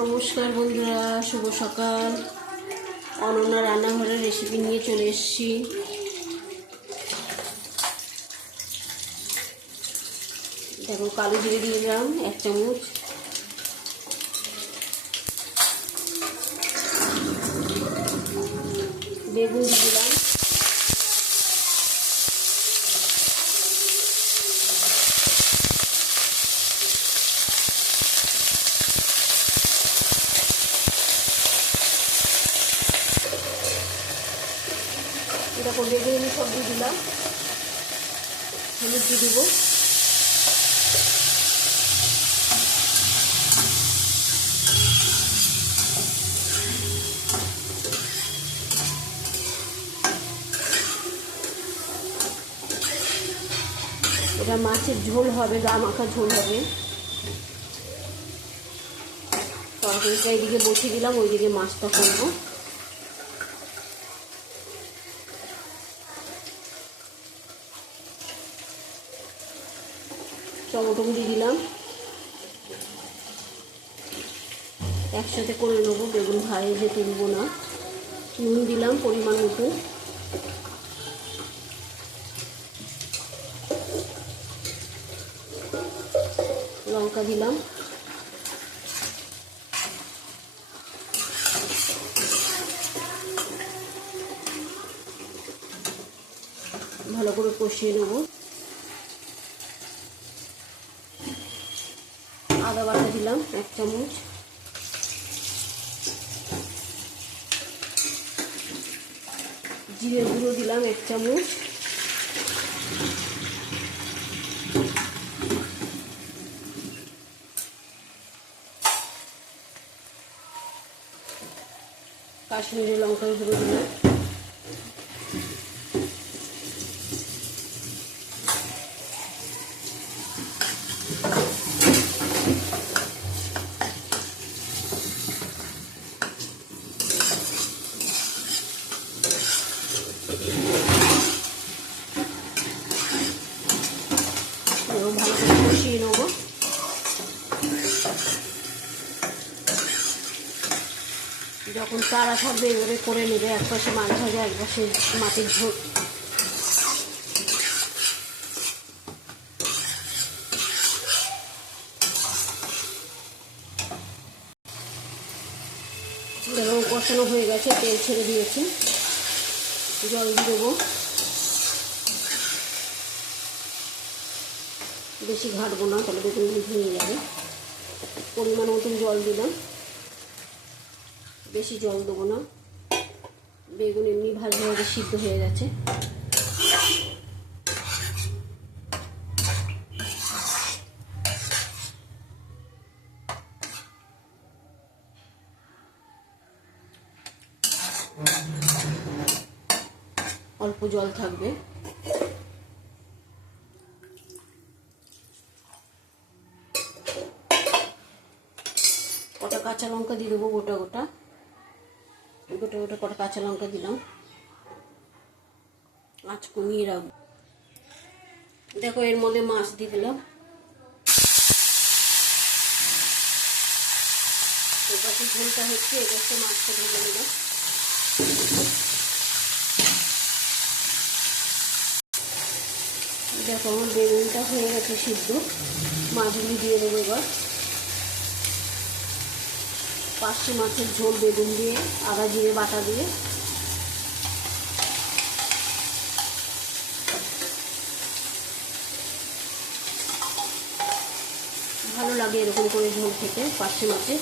নমস্কার বন্ধুরা, শুভ সকাল। অনন্যা রান্নাঘরের রেসিপি নিয়ে চলে এসেছি। দেখো, কালো জিরে দিয়ে দিলাম 1 চামচ, বেগুন দিয়ে দিলাম, দেখো বেগুন সব দিয়ে দিলাম, হলুদ দিয়ে দেবো, এটা মাছের ঝোল হবে, গা মাখা ঝোল হবে। তরকারিটা এইদিকে বসিয়ে দিলাম, ওইদিকে মাছটা করবো। টমেটো দিয়ে দিলাম, একসাথে করে নেবো, বেগুন ভেজে তুলবো না। নুন দিলাম পরিমাণ মতো, লঙ্কা দিলাম, ভালো করে কষিয়ে নেব। আদা বাটা দিলাম 1 চামচ, জিরে গুঁড়ো দিলাম 1 চামচ, কাশ্মীরি লঙ্কার গুঁড়ো দিলাম, ভালো করে কষিয়ে নেবো। যখন তারা থাকবে এবারে করে নেবে, এক পাশে মাছ ভাজা, এক পাশে মাছের ঝোল। এবং কষানো হয়ে গেছে, তেল ছেড়ে দিয়েছি, জল দিয়ে দেবো। বেশি ঘাটবো না, তাহলে বেগুন ভেঙে যাবে। পরিমাণ মতন জল দিলাম, বেশি জল দেবো না, বেগুন এমনি ভাজা ভাজা সিদ্ধ হয়ে গেছে। অল্প জল থাকবে। কটা কাঁচা লঙ্কা দিয়ে দেবো, গোটা গোটা কটা কাঁচা লঙ্কা দিলাম। আঁচ কমিয়ে রাখবো। দেখো, এর মধ্যে মাছ দিয়ে দিলাম। এপাশে ঝোলটা হচ্ছে, এপাশে মাছটা ঢেলে দেবো। দেখো, আমার বেগুনটা হয়ে গেছে সিদ্ধ, মাছগুলি দিয়ে দেবো এবার। পার্শে মাছের ঝোল বেগুন দিয়ে, আদা জিরে বাটা দিয়ে। ভালো লাগে এরকম করে ঝোল খেতে পার্শে মাছের।